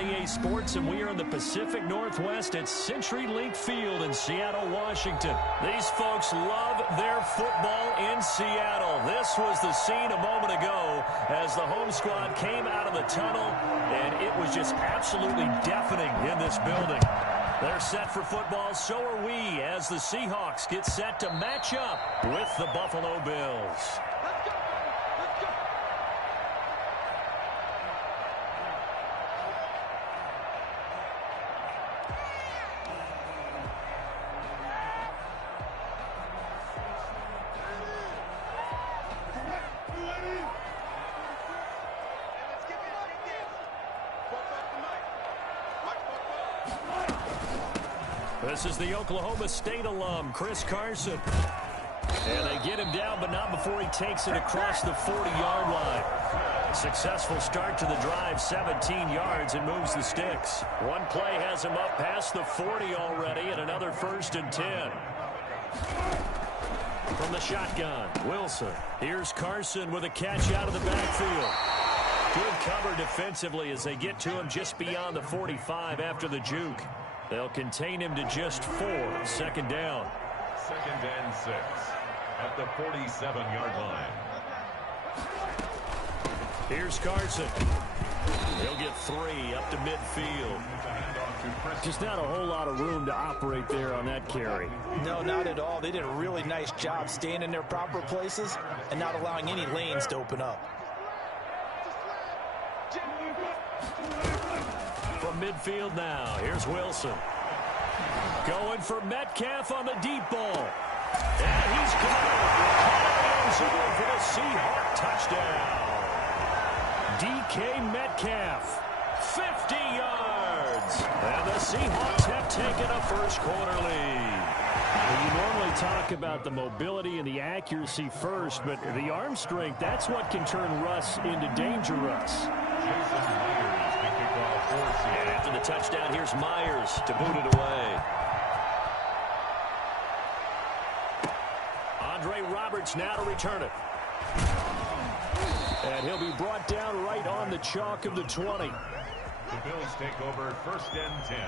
EA Sports, and we are in the Pacific Northwest at CenturyLink Field in Seattle, Washington. These folks love their football in Seattle. This was the scene a moment ago as the home squad came out of the tunnel, and it was just absolutely deafening in this building. They're set for football, so are we, as the Seahawks get set to match up with the Buffalo Bills. This is the Oklahoma State alum, Chris Carson. And they get him down, but not before he takes it across the 40-yard line. Successful start to the drive, 17 yards, and moves the sticks. One play has him up past the 40 already, and another 1st and 10. From the shotgun, Wilson. Here's Carson with a catch out of the backfield. Good cover defensively as they get to him just beyond the 45 after the juke. They'll contain him to just 4. 2nd down. 2nd and 6 at the 47-yard line. Here's Carson. He'll get 3 up to midfield. Just not a whole lot of room to operate there on that carry. No, not at all. They did a really nice job staying in their proper places and not allowing any lanes to open up. From midfield now, here's Wilson. Going for Metcalf on the deep ball. And he's got it. For the Seahawk touchdown. DK Metcalf, 50 yards. And the Seahawks have taken a first-quarter lead. Well, you normally talk about the mobility and the accuracy first, but the arm strength, that's what can turn Russ into danger Russ. And after the touchdown, here's Myers to boot it away. Andre Roberts now to return it. And he'll be brought down right on the chalk of the 20. The Bills take over 1st and 10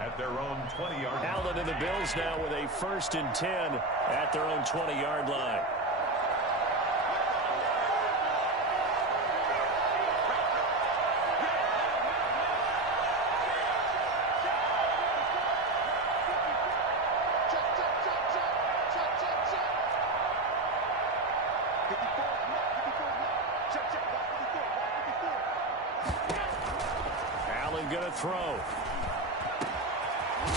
at their own 20-yard line. Allen and the Bills now with a 1st and 10 at their own 20-yard line. Going to throw.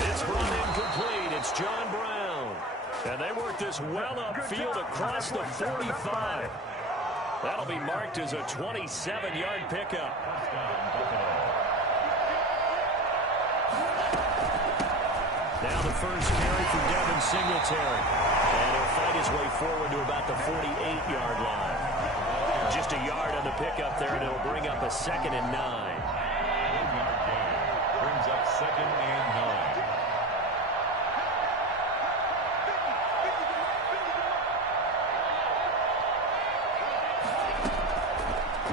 It's run incomplete. It's John Brown. And they work this well upfield across the 45. That'll be marked as a 27-yard pickup. Now the first carry for Devin Singletary. And he'll fight his way forward to about the 48-yard line. Just a yard on the pickup there, and it'll bring up a 2nd and 9. Brings up 2nd and 9.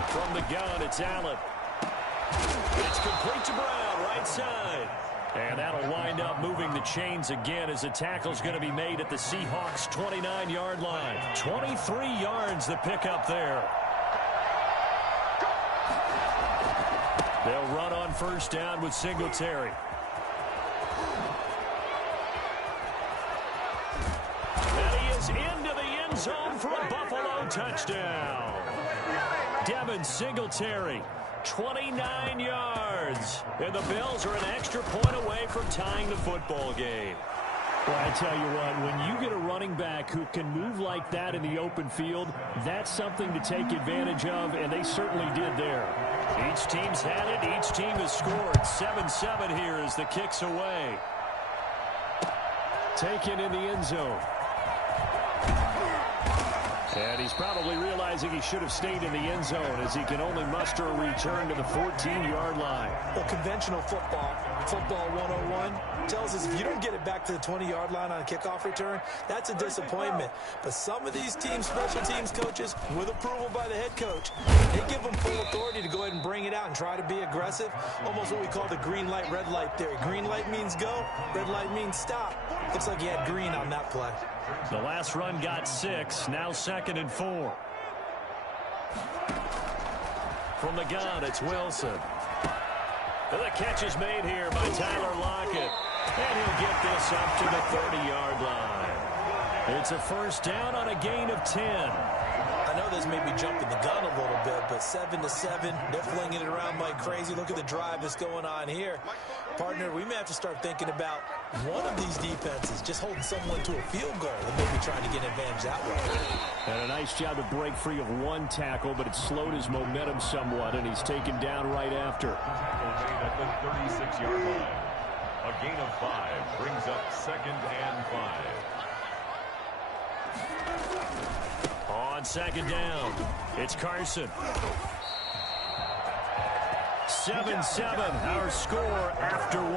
From the gun, it's Allen. It's complete to Brown, right side. And that'll wind up moving the chains again as the tackle's going to be made at the Seahawks' 29-yard line. 23 yards the pickup there. They'll run on 1st down with Singletary. And he is into the end zone for a Buffalo touchdown. Devin Singletary, 29 yards. And the Bills are an extra point away from tying the football game. Well, I tell you what, when you get a running back who can move like that in the open field, that's something to take advantage of, and they certainly did there. Each team's had it. Each team has scored. 7-7 here as the kick's away. Taken in the end zone. And he's probably realizing he should have stayed in the end zone as he can only muster a return to the 14-yard line. Well, conventional football 101, tells us if you don't get it back to the 20-yard line on a kickoff return, that's a disappointment. But some of these teams, special teams coaches, with approval by the head coach, they give them full authority to go ahead and bring it out and try to be aggressive. Almost what we call the green light, red light theory. Green light means go, red light means stop. Looks like he had green on that play. The last run got 6, now 2nd and 4. From the gun, it's Wilson. The catch is made here by Tyler Lockett. And he'll get this up to the 30-yard line. It's a first down on a gain of 10. I know this may be jumping the gun a little bit, but 7-7, they're flinging it around like crazy. Look at the drive that's going on here. Partner, we may have to start thinking about one of these defenses just holding someone to a field goal and maybe trying to get an advantage that way. And a nice job to break free of one tackle, but it slowed his momentum somewhat, and he's taken down right after. Made at the 36-yard line. A gain of 5 brings up 2nd and 5. On 2nd down, it's Carson. 7-7, our score after 1.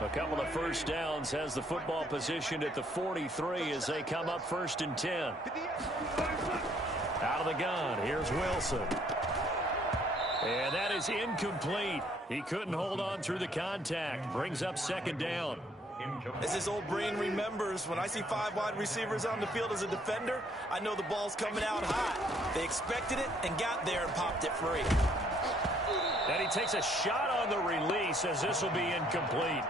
7-7. A couple of first downs has the football positioned at the 43 as they come up 1st and 10. Out of the gun, here's Wilson. And that is incomplete. He couldn't hold on through the contact. Brings up 2nd down. As his old brain remembers, when I see 5 wide receivers on the field as a defender, I know the ball's coming out hot. They expected it and got there and popped it free. And he takes a shot on the release as this will be incomplete.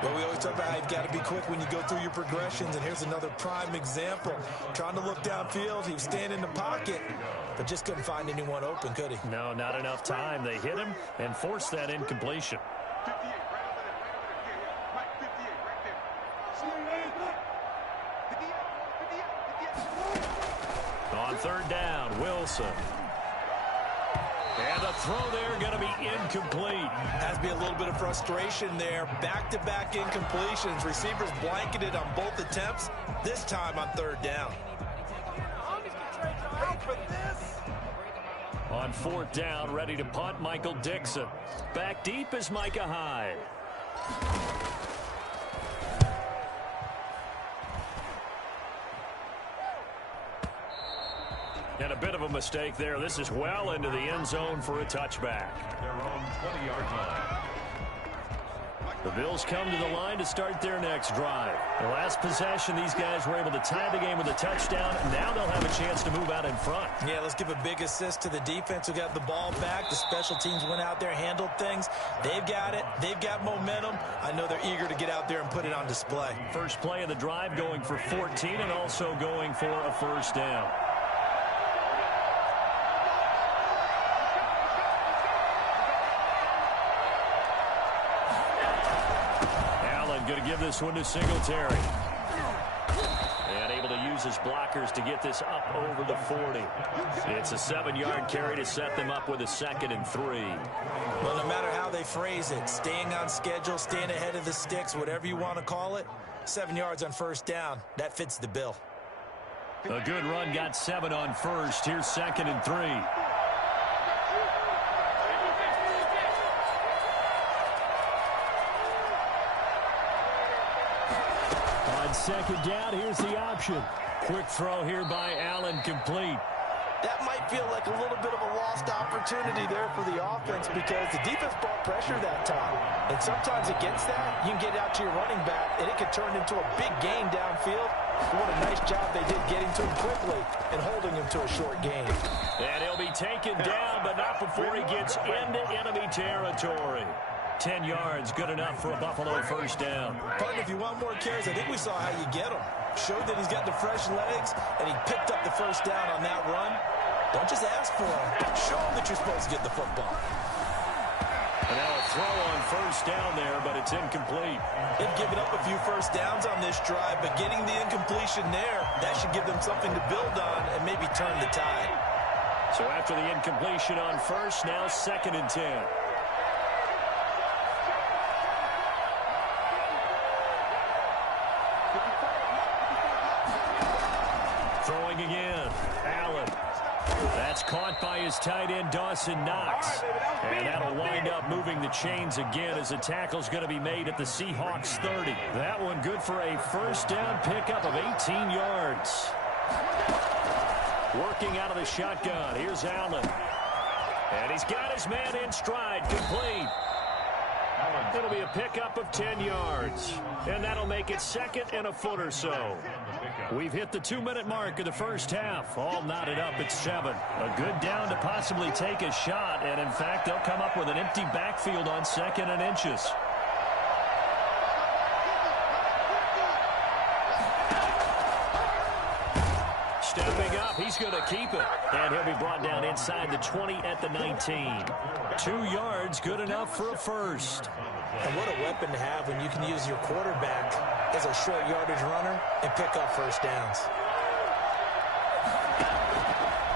But we always talk about how you've got to be quick when you go through your progressions, and here's another prime example. Trying to look downfield, he was standing in the pocket, but just couldn't find anyone open, could he? No, not enough time. They hit him and forced that incompletion. On 3rd down, Wilson. And the throw there going to be incomplete. Has to be a little bit of frustration there. Back-to-back incompletions. Receivers blanketed on both attempts, this time on 3rd down. On 4th down, ready to punt, Michael Dixon. Back deep is Micah Hyde. And a bit of a mistake there. This is well into the end zone for a touchback. Their own 20-yard line. The Bills come to the line to start their next drive. The last possession, these guys were able to tie the game with a touchdown. Now they'll have a chance to move out in front. Yeah, let's give a big assist to the defense who got the ball back. The special teams went out there, handled things. They've got it. They've got momentum. I know they're eager to get out there and put it on display. First play of the drive going for 14 and also going for a first down. Going to give this one to Singletary. And able to use his blockers to get this up over the 40. It's a 7-yard carry to set them up with a 2nd and 3. Well, no matter how they phrase it, staying on schedule, staying ahead of the sticks, whatever you want to call it, 7 yards on 1st down, that fits the bill. A good run got 7 on 1st. Here's 2nd and 3. On 2nd down, here's the option. Quick throw here by Allen, complete. That might feel like a little bit of a lost opportunity there for the offense because the defense brought pressure that time. And sometimes against that, you can get out to your running back, and it can turn into a big gain downfield. What a nice job they did getting to him quickly and holding him to a short gain. And he'll be taken down, but not before he gets into enemy territory. 10 yards, good enough for a Buffalo first down. Partner, if you want more carries, I think we saw how you get them. Showed that he's got the fresh legs, and he picked up the first down on that run. Don't just ask for him. Show him that you're supposed to get the football. And now a throw on first down there, but it's incomplete. They've given up a few first downs on this drive, but getting the incompletion there, that should give them something to build on and maybe turn the tide. So after the incompletion on first, now 2nd and 10. up by his tight end, Dawson Knox. And that'll wind up moving the chains again as the tackle's going to be made at the Seahawks 30. That one good for a first down pickup of 18 yards. Working out of the shotgun. Here's Allen. And he's got his man in stride. Complete. It'll be a pickup of 10 yards. And that'll make it second and a foot or so. We've hit the 2-minute mark of the first half. All knotted up at 7. A good down to possibly take a shot. And, in fact, they'll come up with an empty backfield on 2nd and inches. Stepping up, he's going to keep it. And he'll be brought down inside the 20 at the 19. 2 yards, good enough for a first. And what a weapon to have when you can use your quarterback as a short yardage runner and pick up first downs.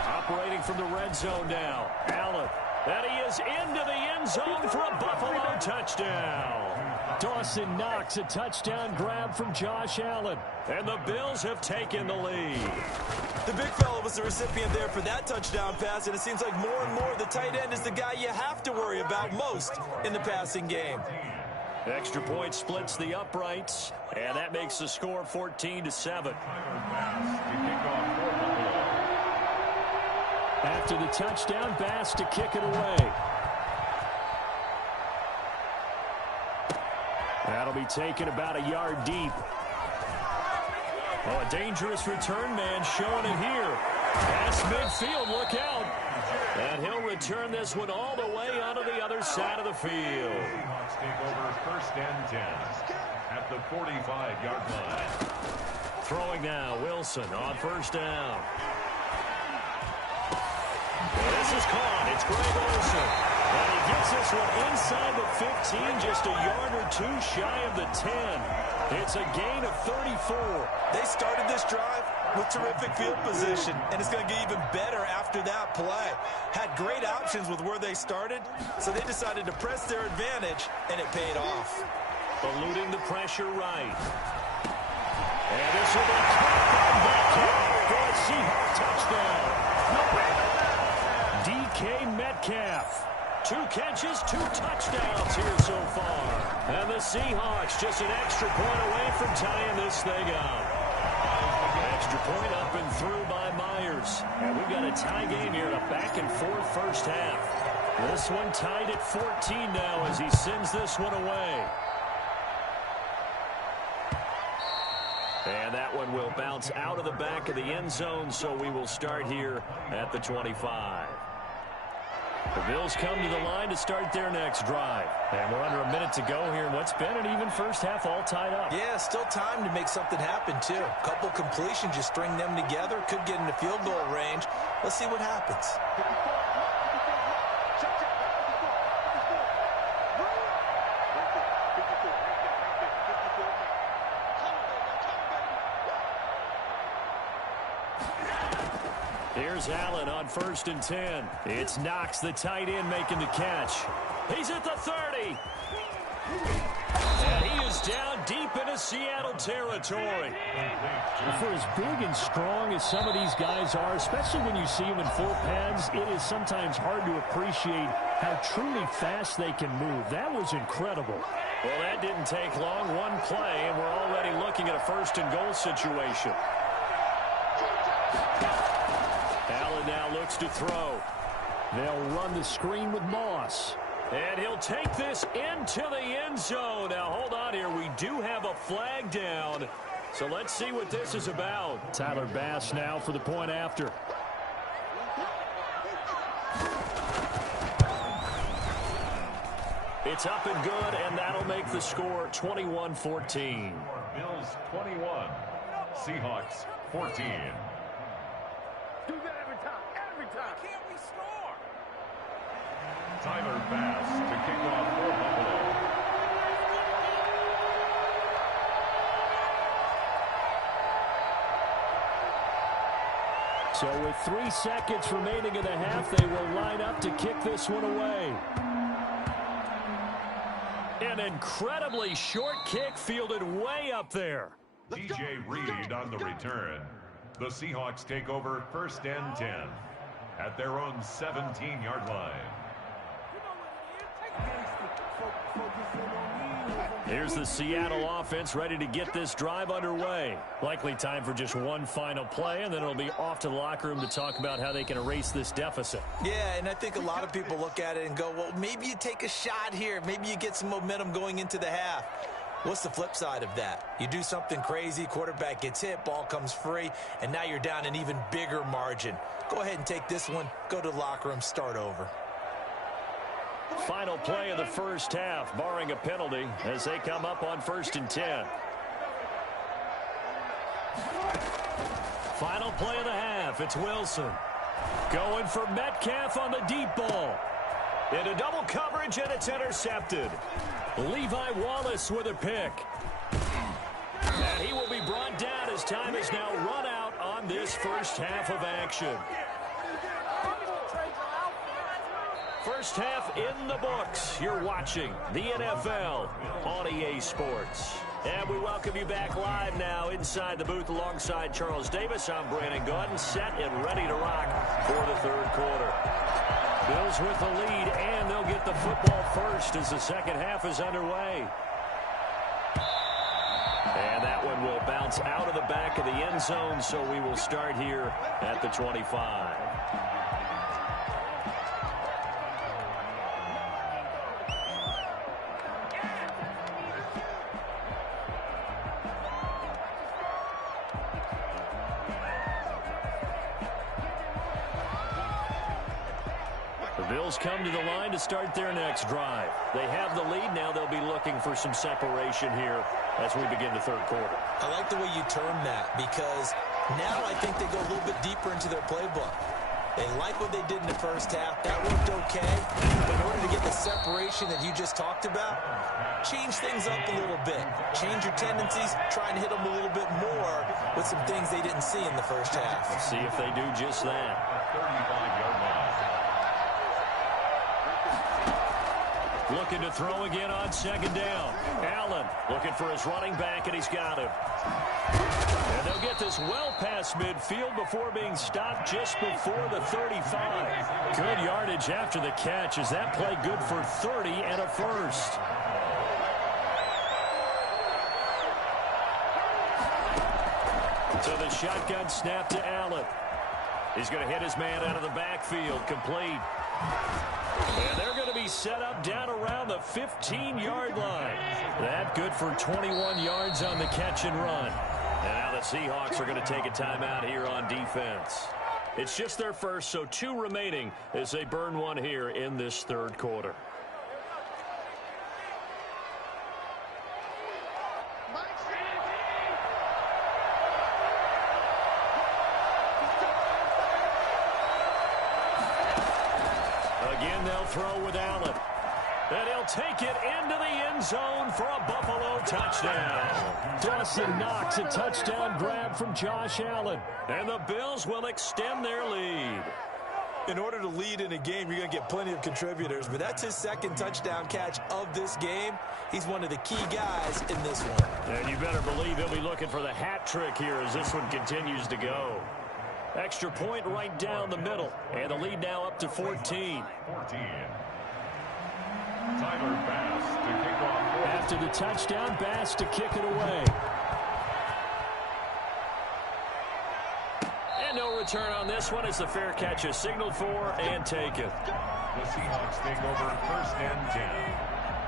Operating from the red zone now. Allen. And he is into the end zone for a Buffalo touchdown. Dawson Knox, a touchdown grab from Josh Allen. And the Bills have taken the lead. The big fella was the recipient there for that touchdown pass, and it seems like more and more the tight end is the guy you have to worry about most in the passing game. Extra point splits the uprights, and that makes the score 14-7. After the touchdown, Bass to kick it away. That'll be taken about a yard deep. Oh, a dangerous return man showing it here. Pass midfield, look out. And he'll return this one all the way onto the other side of the field. Seahawks take over first and 10 at the 45-yard line. Throwing now, Wilson on first down. This is caught. It's Greg Olsen. And he gets this one inside the 15, just a yard or two shy of the 10. It's a gain of 34. They started this drive with terrific field position, and it's going to get even better after that play. Had great options with where they started, so they decided to press their advantage, and it paid off. Eluding the pressure right. And this will be caught by Metcalf for a Seahawks touchdown. DK Metcalf. 2 catches, 2 touchdowns here so far. And the Seahawks just an extra point away from tying this thing up. Extra point up and through by Myers. And we've got a tie game here, a back-and-forth first half. This one tied at 14 now as he sends this one away. And that one will bounce out of the back of the end zone, so we will start here at the 25. The Bills come to the line to start their next drive. And we're under a minute to go here in what's been an even first half all tied up. Yeah, still time to make something happen, too. A couple completions, you string them together, could get into field goal range. Let's see what happens. Here's Allen on first and 10. It's Knox, the tight end, making the catch. He's at the 30. And he is down deep into Seattle territory. For as big and strong as some of these guys are, especially when you see them in full pads, it is sometimes hard to appreciate how truly fast they can move. That was incredible. Well, that didn't take long. One play, and we're already looking at a first and goal situation. Allen now looks to throw. They'll run the screen with Moss. And he'll take this into the end zone. Now, hold on here. We do have a flag down. So let's see what this is about. Tyler Bass now for the point after. It's up and good, and that'll make the score 21-14. Bills 21, Seahawks 14. Do that every time. Every time. Can't we score? Tyler Bass to kick off for Buffalo. So with 3 seconds remaining in the half, they will line up to kick this one away. An incredibly short kick fielded way up there. DJ Reed on the return. The Seahawks take over first and 10 at their own 17-yard line. Here's the Seattle offense ready to get this drive underway. Likely time for just one final play, and then it'll be off to the locker room to talk about how they can erase this deficit. Yeah, and I think a lot of people look at it and go, well, maybe you take a shot here. Maybe you get some momentum going into the half. What's the flip side of that? You do something crazy, quarterback gets hit, ball comes free, and now you're down an even bigger margin. Go ahead and take this one, go to the locker room, start over. Final play of the first half, barring a penalty, as they come up on 1st and 10. Final play of the half, it's Wilson. Going for Metcalf on the deep ball. Into double coverage, and it's intercepted. Levi Wallace with a pick. And he will be brought down as time is now run out on this first half of action. First half in the books. You're watching the NFL on EA Sports. And we welcome you back live now inside the booth alongside Charles Davis. I'm Brandon Gaudin, set and ready to rock for the third quarter. Bills with the lead, and they'll get the football first as the second half is underway. And that one will bounce out of the back of the end zone, so we will start here at the 25. Bills come to the line to start their next drive. They have the lead. Now they'll be looking for some separation here as we begin the third quarter. I like the way you term that, because now I think they go a little bit deeper into their playbook. They like what they did in the first half. That worked okay. But in order to get the separation that you just talked about, change things up a little bit. Change your tendencies. Try and hit them a little bit more with some things they didn't see in the first half. Let's see if they do just that. 35-yard line. Looking to throw again on second down. Allen looking for his running back, and he's got him. And they'll get this well past midfield before being stopped just before the 35. Good yardage after the catch. Is that play good for 30 and a first? So the shotgun snap to Allen. He's going to hit his man out of the backfield. Complete. And they're going to be set up down around the 15-yard line. That good for 21 yards on the catch and run. And now the Seahawks are going to take a timeout here on defense. It's just their first, so 2 remaining as they burn one here in this third quarter. Again, they'll throw with Allen. And he'll take it into the end zone for a Buffalo touchdown. Dawson Knox, a touchdown grab from Josh Allen. And the Bills will extend their lead. In order to lead in a game, you're going to get plenty of contributors, but that's his second touchdown catch of this game. He's one of the key guys in this one. And you better believe he'll be looking for the hat trick here as this one continues to go. Extra point right down the middle. And the lead now up to 14. 14. Tyler Bass to kick off. After the touchdown, Bass to kick it away. And no return on this one as the fair catch is signaled for and taken. The Seahawks take over 1st and 10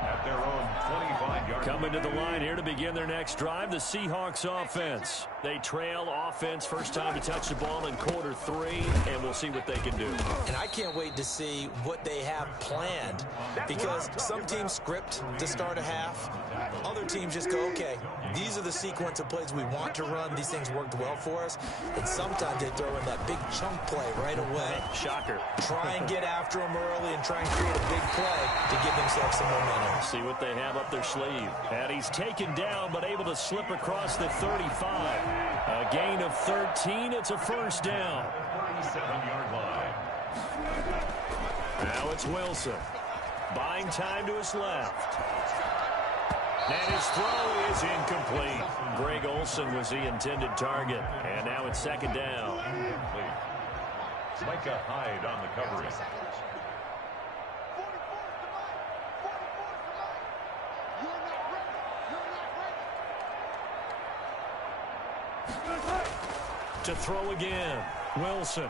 at their own 25-yard line. Coming to the line here to begin their next drive, the Seahawks offense. They trail offense, first time to touch the ball in quarter 3, and we'll see what they can do. And I can't wait to see what they have planned, because some teams script to start a half. Other teams just go, okay, these are the sequence of plays we want to run. These things worked well for us. And sometimes they throw in that big chunk play right away. Shocker. Try and get after them early and try and create a big play to give themselves some momentum. See what they have up their sleeve. And he's taken down, but able to slip across the 35. A gain of 13. It's a first down. 37-yard line. Now it's Wilson. Buying time to his left. And his throw is incomplete. Greg Olsen was the intended target. And now it's second down. Micah Hyde on the covering. To throw again, Wilson.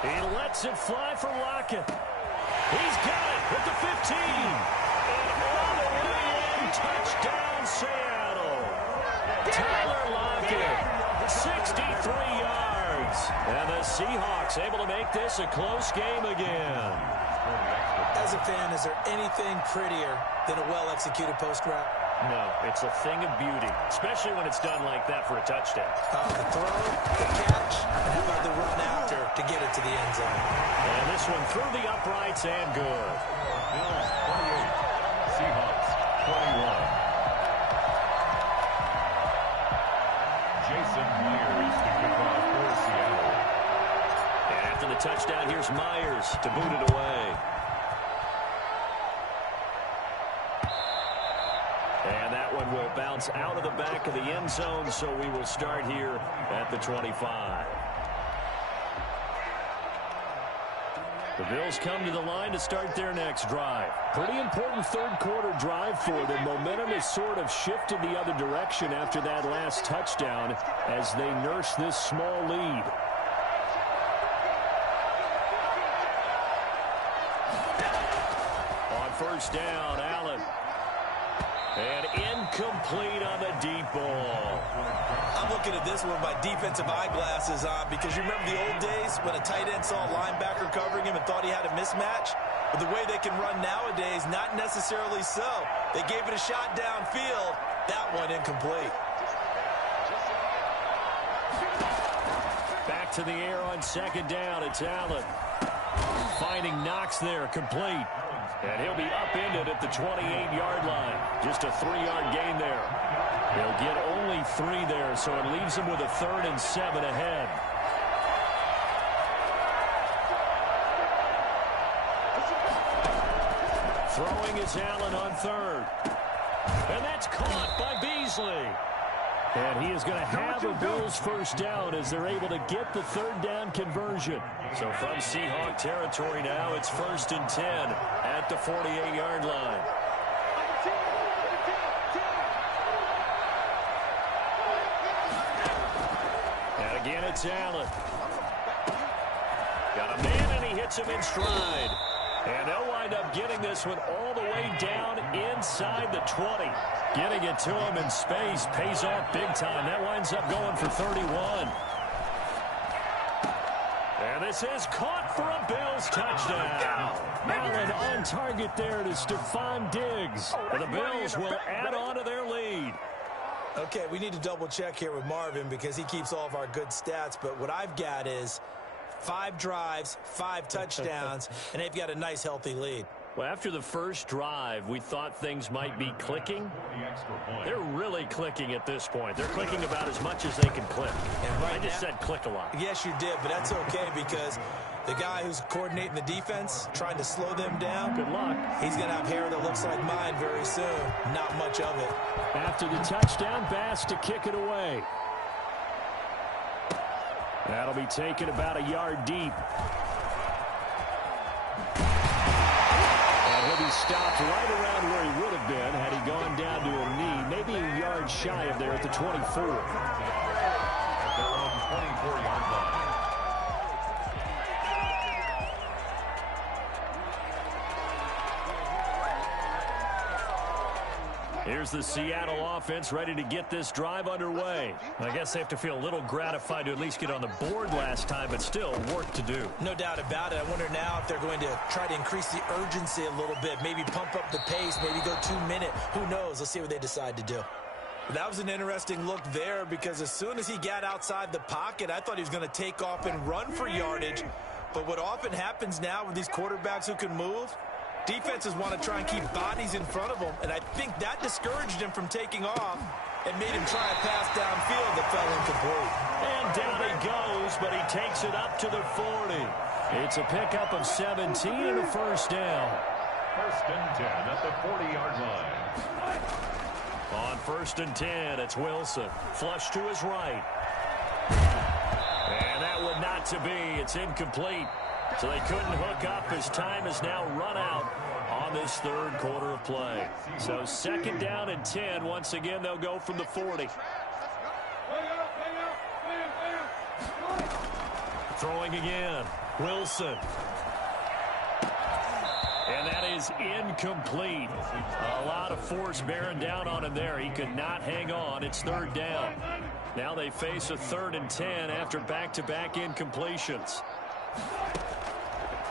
He lets it fly for Lockett. He's got it at the 15. And all the way in, touchdown Seattle. Tyler Lockett, 63 yards. And the Seahawks able to make this a close game again. As a fan, is there anything prettier than a well-executed post route? No, it's a thing of beauty, especially when it's done like that for a touchdown. The throw, the catch, and how about the run after to get it to the end zone? And this one through the uprights and good. Bills 28, Seahawks 21. Jason Myers to kick off for Seattle. And after the touchdown, here's Myers to boot it away. And that one will bounce out of the back of the end zone, so we will start here at the 25. The Bills come to the line to start their next drive. Pretty important third quarter drive for them. Momentum has sort of shifted the other direction after that last touchdown as they nurse this small lead. On first down, Allen. And incomplete on the deep ball. I'm looking at this one with my defensive eyeglasses on because you remember the old days when a tight end saw a linebacker covering him and thought he had a mismatch? But the way they can run nowadays, not necessarily so. They gave it a shot downfield. That one incomplete. Back to the air on second down. It's Allen. Finding Knox there, complete. And he'll be upended at the 28-yard line. Just a 3-yard gain there. He'll get only 3 there, so it leaves him with a 3rd and 7 ahead. Throwing is Allen on 3rd. And that's caught by Beasley. And he is going to have a Bills first down as they're able to get the 3rd down conversion. So from Seahawk territory now, it's 1st and 10 at the 48-yard line. And again, it's Allen. Got a man, and he hits him in stride. And they'll wind up getting this one all the way down inside the 20. Getting it to him in space pays off big time. That winds up going for 31. And this is caught for a Bills touchdown. Allen on target there to Stephon Diggs. And the Bills will add on to their lead. Okay, we need to double check here with Marvin because he keeps all of our good stats. But what I've got is 5 drives, 5 touchdowns, and they've got a nice, healthy lead. Well, after the first drive, we thought things might be clicking. They're really clicking at this point. They're clicking about as much as they can click. And right I just said click a lot. Yes, you did, but that's okay because the guy who's coordinating the defense, trying to slow them down, good luck. He's going to have hair that looks like mine very soon. Not much of it. After the touchdown, Bass to kick it away. That'll be taken about a yard deep. And he'll be stopped right around where he would have been had he gone down to a knee, maybe a yard shy of there at the 24. At their own 24-yard line. Here's the Seattle offense ready to get this drive underway. I guess they have to feel a little gratified to at least get on the board last time, but still work to do. No doubt about it. I wonder now if they're going to try to increase the urgency a little bit, maybe pump up the pace, maybe go 2-minute. Who knows? Let's see what they decide to do. That was an interesting look there because as soon as he got outside the pocket, I thought he was going to take off and run for yardage. But what often happens now with these quarterbacks who can move, defenses want to try and keep bodies in front of them, and I think that discouraged him from taking off and made him try a pass downfield that fell incomplete. And down he goes, but he takes it up to the 40. It's a pickup of 17 and a first down. 1st and 10 at the 40-yard line. On 1st and 10, it's Wilson. Flush to his right. And that That one not to be. It's incomplete. So they couldn't hook up as time has now run out on this third quarter of play. So second down and 10. Once again, they'll go from the 40. Throwing again. Wilson. And that is incomplete. A lot of force bearing down on him there. He could not hang on. It's third down. Now they face a 3rd and 10 after back-to-back incompletions.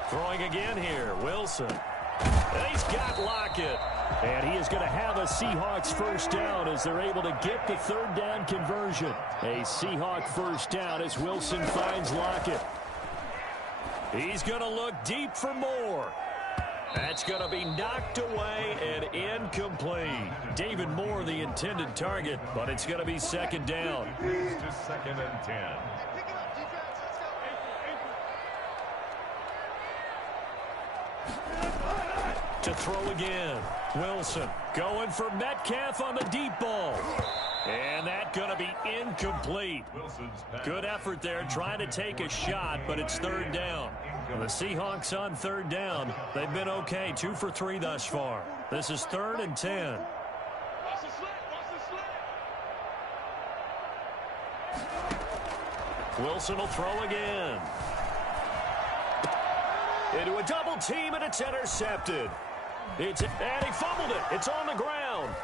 Throwing again here. Wilson. And he's got Lockett. And he is going to have a Seahawks first down as they're able to get the third down conversion. A Seahawk first down as Wilson finds Lockett. He's going to look deep for more. That's going to be knocked away and incomplete. David Moore, the intended target, but it's going to be second down. It's to second and 10. To throw again. Wilson going for Metcalf on the deep ball. And that's going to be incomplete. Good effort there trying to take a shot, but it's third down. The Seahawks on third down. They've been okay, 2 for 3 thus far. This is 3rd and 10. Wilson will throw again. Into a double team, and it's intercepted. And he fumbled it. It's on the ground.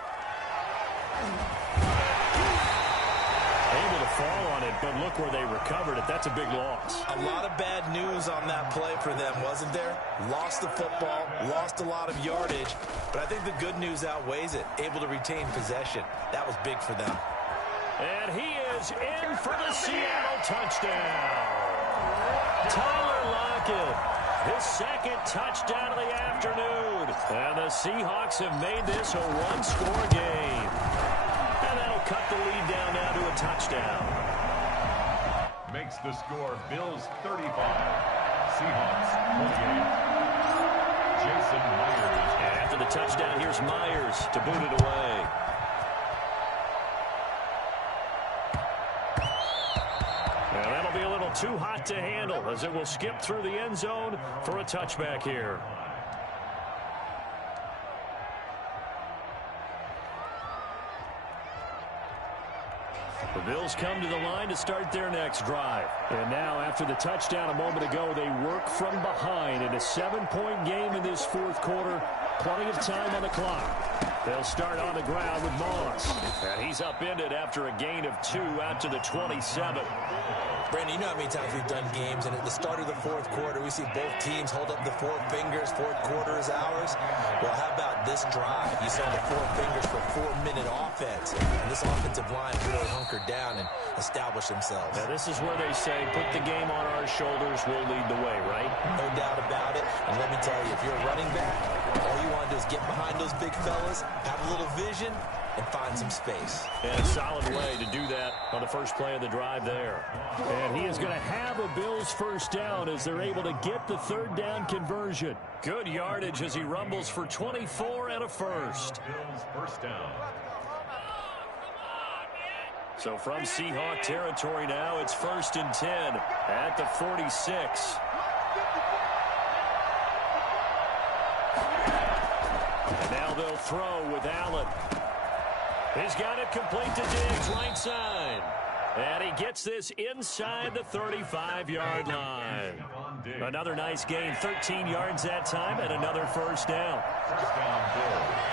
Able to fall on it, but look where they recovered it. That's a big loss. A lot of bad news on that play for them, wasn't there? Lost the football, lost a lot of yardage, but I think the good news outweighs it. Able to retain possession. That was big for them. And he is in for the Seattle touchdown. Tyler Lockett, his second touchdown of the afternoon. And the Seahawks have made this a one-score game. And that'll cut the lead down now to a touchdown. Makes the score Bills 35, Seahawks 28. Jason Myers. And after the touchdown, here's Myers to boot it away. And that'll be a little too hot to handle as it will skip through the end zone for a touchback here. The Bills come to the line to start their next drive. And now, after the touchdown a moment ago, they work from behind in a 7-point game in this fourth quarter. Plenty of time on the clock. They'll start on the ground with Moss. And he's upended after a gain of 2 out to the 27. Brandon, you know how many times we've done games, and at the start of the fourth quarter, we see both teams hold up the 4 fingers, fourth quarter is ours. Well, how about this drive? You saw the 4 fingers for 4-minute offense, and this offensive line really hunkered down and established themselves. Now, this is where they say, put the game on our shoulders, we'll lead the way, right? No doubt about it, and let me tell you, if you're a running back, all you want to do is get behind those big fellas, have a little vision, and find some space. And a solid way to do that on the first play of the drive there. And he is going to have a Bills first down as they're able to get the third down conversion. Good yardage as he rumbles for 24 and a first. Bills first down. So from Seahawk territory now, it's 1st and 10 at the 46. And now they'll throw with Allen. He's got it complete to Diggs, right side. And he gets this inside the 35-yard line. Another nice gain, 13 yards that time, and another first down. First down, Bills.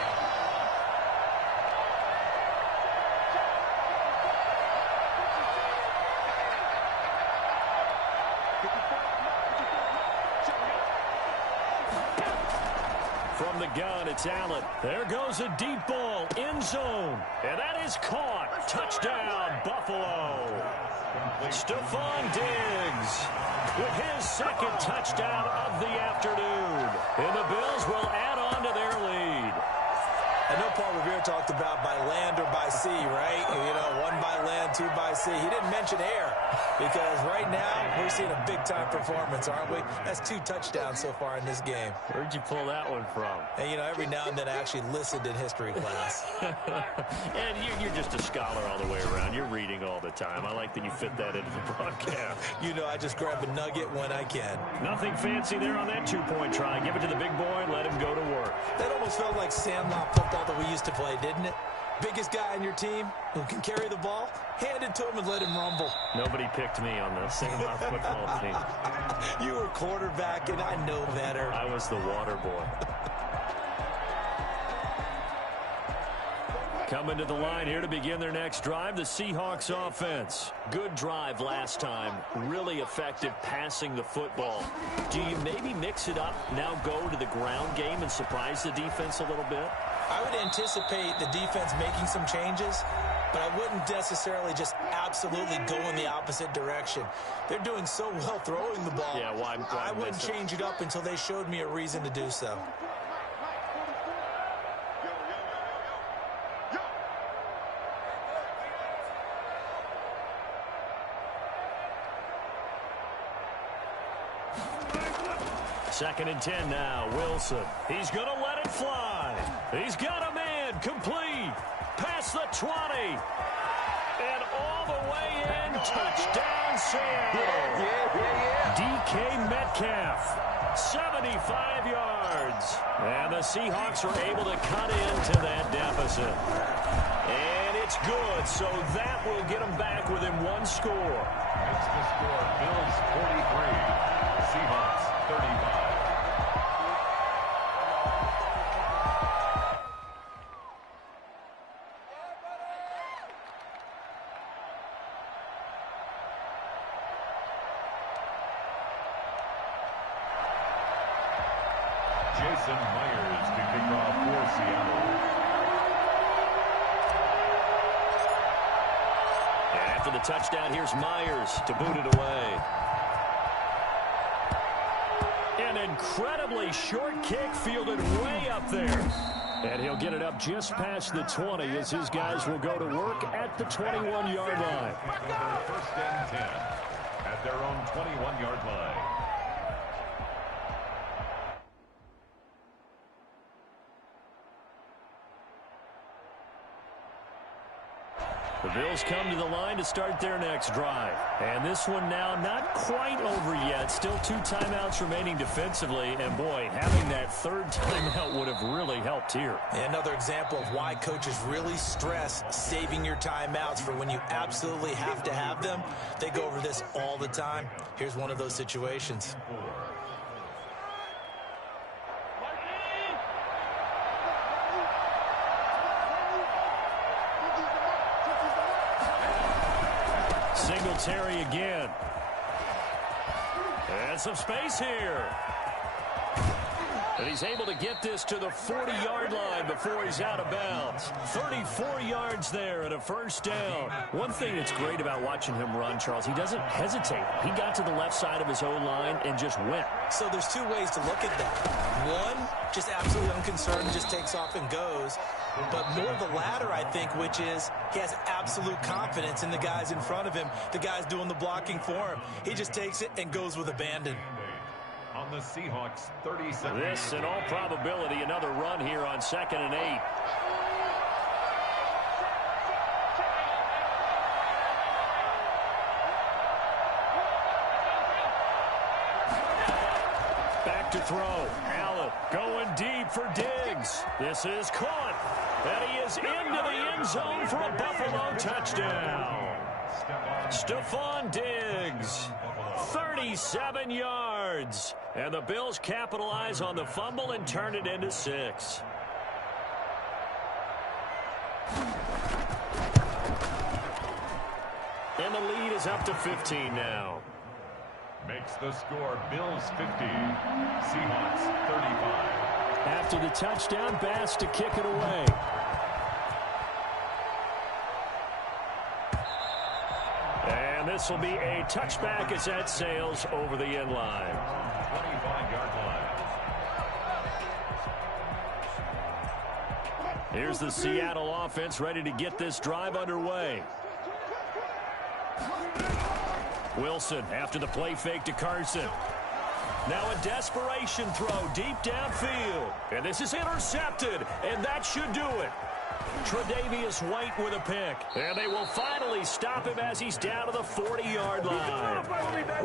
From the gun, it's Allen. There goes a deep ball, end zone. And that is caught. Touchdown, Buffalo. Stephon Diggs with his second touchdown of the afternoon. And the Bills will add on to their lead. I know Paul Revere talked about by land or by sea, right? You know, 1 by land, 2 by sea. He didn't mention air. Because right now, we're seeing a big-time performance, aren't we? That's 2 touchdowns so far in this game. Where'd you pull that one from? And, you know, every now and then I actually listened in history class. And you're just a scholar all the way around. You're reading all the time. I like that you fit that into the broadcast. You know, I just grab a nugget when I can. Nothing fancy there on that 2-point try. Give it to the big boy and let him go to work. That almost felt like sandlot football that we used to play, didn't it? Biggest guy on your team who can carry the ball, hand it to him and let him rumble. Nobody picked me on the sandlot football team. You were quarterback, and I know better. I was the water boy. Coming to the line here to begin their next drive, the Seahawks offense. Good drive last time. Really effective passing the football. Do you maybe mix it up, now go to the ground game and surprise the defense a little bit? I would anticipate the defense making some changes, but I wouldn't necessarily just absolutely go in the opposite direction. They're doing so well throwing the ball. Yeah, why I wouldn't change it up until they showed me a reason to do so. Second and 10 now. Wilson. He's going to let it fly. He's got a man. Complete. Past the 20. And all the way in. Touchdown, Seattle. DK Metcalf. 75 yards. And the Seahawks are able to cut into that deficit. And it's good. So that will get them back within 1 score. Makes the score Bills 43, Seahawks 35. Jason Myers to kick off for Seattle. And after the touchdown, here's Myers to boot it away. An incredibly short kick fielded way up there. And he'll get it up just past the 20 as his guys will go to work at the 21-yard line. First and 10 at their own 21-yard line. The Bills come to the line to start their next drive. And this one now not quite over yet. Still 2 timeouts remaining defensively. And, boy, having that third timeout would have really helped here. Another example of why coaches really stress saving your timeouts for when you absolutely have to have them. They go over this all the time. Here's one of those situations. Singletary again. And some space here. And he's able to get this to the 40-yard line before he's out of bounds. 34 yards there and a first down. One thing that's great about watching him run, Charles, he doesn't hesitate. He got to the left side of his O-line and just went. So there's 2 ways to look at that. One, just absolutely unconcerned, just takes off and goes. But more the latter, I think, which is he has absolute confidence in the guys in front of him, the guys doing the blocking for him. He just takes it and goes with abandon. On the Seahawks 37. This, in all probability, another run here on 2nd and 8. Back to throw. Allen going deep for Diggs. This is caught. And he is into the end zone for a Buffalo touchdown. Stephon Diggs, 37 yards. And the Bills capitalize on the fumble and turn it into 6. And the lead is up to 15 now. Makes the score Bills 50, Seahawks 35. After the touchdown, Bass to kick it away. And this will be a touchback as that sails over the end line. 25-yard line. Here's the Seattle offense ready to get this drive underway. Wilson after the play fake to Carson. Now a desperation throw deep downfield. And this is intercepted, and that should do it. Tre'Davious White with a pick. And they will finally stop him as he's down to the 40-yard line.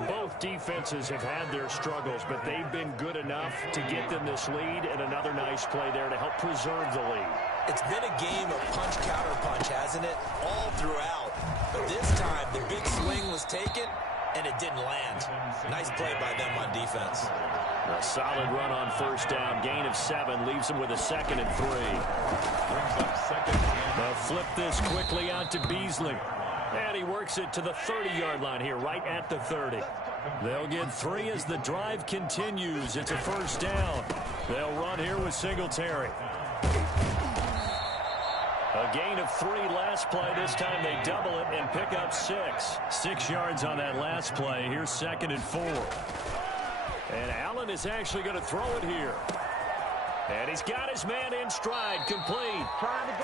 Both defenses have had their struggles, but they've been good enough to get them this lead, and another nice play there to help preserve the lead. It's been a game of punch-counter-punch, hasn't it? All throughout. But this time, the big swing was taken, and it didn't land. Nice play by them on defense. A solid run on first down. Gain of 7 leaves them with a 2nd and 3. They'll flip this quickly out to Beasley. And he works it to the 30-yard line here, right at the 30. They'll get 3 as the drive continues. It's a first down. They'll run here with Singletary. A gain of 3 last play. This time they double it and pick up 6. 6 yards on that last play. Here's 2nd and 4. And Allen is actually going to throw it here. And he's got his man in stride, complete.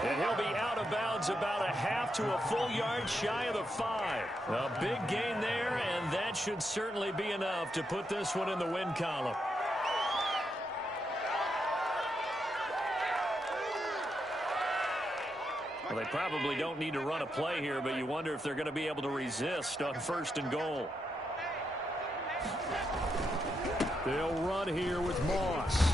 And he'll be out of bounds about a half to a full yard shy of the 5. A big gain there, and that should certainly be enough to put this one in the win column. Well, they probably don't need to run a play here, but you wonder if they're going to be able to resist on 1st and goal. They'll run here with Moss.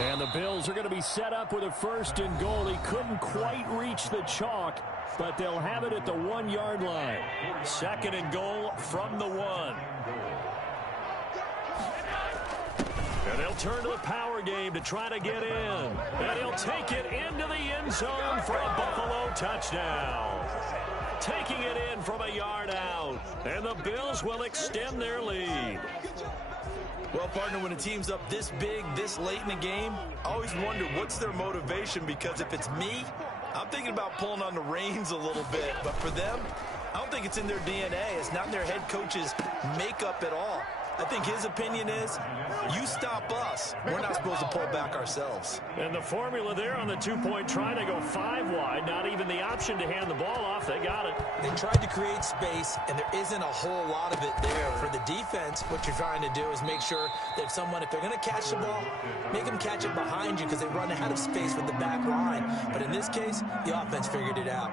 And the Bills are going to be set up with a 1st and goal. He couldn't quite reach the chalk, but they'll have it at the 1-yard line. 2nd and goal from the 1. And they'll turn to the power game to try to get in. And he'll take it into the end zone for a Buffalo touchdown. Taking it in from a yard out. And the Bills will extend their lead. Well, partner, when a team's up this big, this late in the game, I always wonder what's their motivation, because if it's me, I'm thinking about pulling on the reins a little bit. But for them, I don't think it's in their DNA. It's not in their head coach's makeup at all. I think his opinion is, you stop us, we're not supposed to pull back ourselves. And the formula there on the 2-point try, they go 5 wide, not even the option to hand the ball off. They got it. They tried to create space, and there isn't a whole lot of it there. For the defense, what you're trying to do is make sure that if they're going to catch the ball, make them catch it behind you, because they run out of space with the back line. But in this case, the offense figured it out.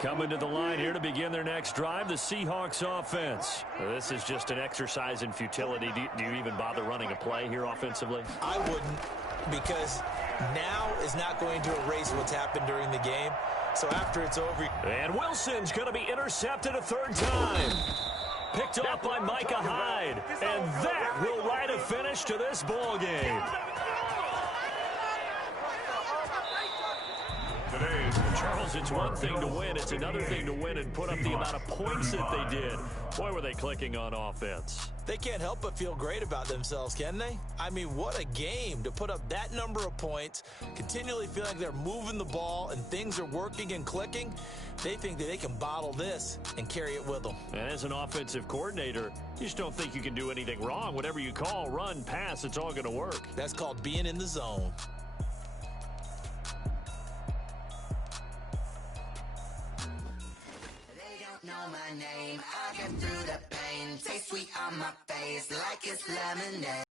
Coming to the line here to begin their next drive, the Seahawks offense. This is just an exercise in futility. Do you even bother running a play here offensively? I wouldn't, because now is not going to erase what's happened during the game. So after it's over. And Wilson's going to be intercepted a 3rd time. Picked off by Micah Hyde. And that will write a finish to this ball game. Charles, it's one thing to win. It's another thing to win and put up the amount of points that they did. Boy, were they clicking on offense. They can't help but feel great about themselves, can they? I mean, what a game to put up that number of points, continually feel like they're moving the ball and things are working and clicking. They think that they can bottle this and carry it with them. And as an offensive coordinator, you just don't think you can do anything wrong. Whatever you call, run, pass, it's all going to work. That's called being in the zone. Know my name, I get through the pain. Taste sweet on my face like it's lemonade.